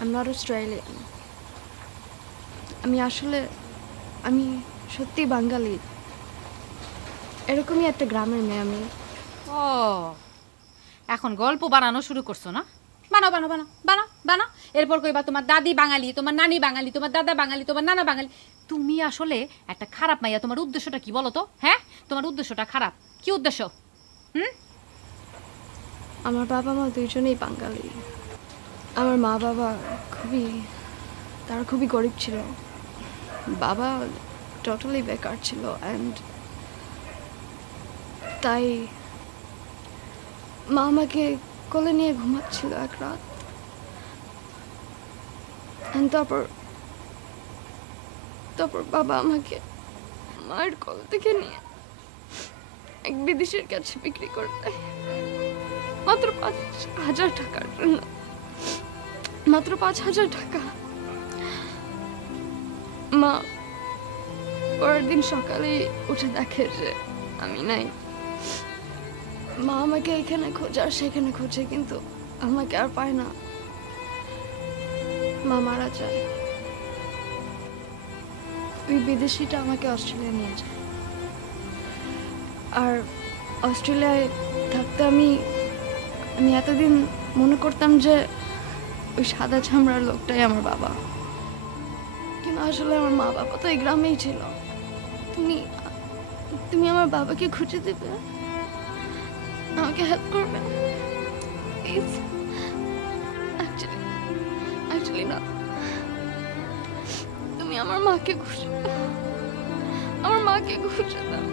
I'm not Australian. আমি সত্যি বাঙালি। এরকমই একটা গ্রামের মেয়ে আমি। ও এখন গল্প বানানো শুরু করছো না? বানাও বানাও বানাও বানাও বানাও। এরপর কইবা তোমার দাদি বাঙালি, তোমার নানি বাঙালি, তোমার দাদা বাঙালি, তোমার নানা বাঙালি। তুমি আসলে একটা খারাপ মাইয়া। তোমার উদ্দেশ্যটা কি বলো তো? হ্যাঁ, তোমার উদ্দেশ্যটা খারাপ। কি উদ্দেশ্য? আমার বাবা মা দুইজনেই বাঙালি। আমার মা বাবা তারা খুবই গরিব ছিল। বাবা টোটালি বেকার ছিল, অ্যান্ড তাই মা আমাকে কোলে নিয়ে ঘুমাচ্ছিল এক রাত। তারপর বাবা আমাকে মায়ের কোল থেকে নিয়ে এক বিদেশের কাছে বিক্রি করে দেয় মাত্র 5,000 টাকার জন্য। মাত্র 5,000 টাকা। মা পরের দিন সকালে উঠে দেখে যে আমি নাই। মা আমাকে এখানে খোঁজে আর সেখানে খোঁজে, কিন্তু আমাকে আর পায় না। মা মারা যায়। ওই বিদেশিটা আমাকে অস্ট্রেলিয়া নিয়ে যায়। আর অস্ট্রেলিয়ায় থাকতে আমি এতদিন মনে করতাম যে ওই সাদা চামড়ার লোকটাই আমার বাবা, কিন্তু আসলে আমার মা বাবা তো এই গ্রামেই ছিল। তুমি আমার বাবাকে খুঁজে দেবে, আমাকে হেল্প করবে প্লিজ? অ্যাকচুয়ালি না, তুমি আমার মাকে খুঁজে দাও।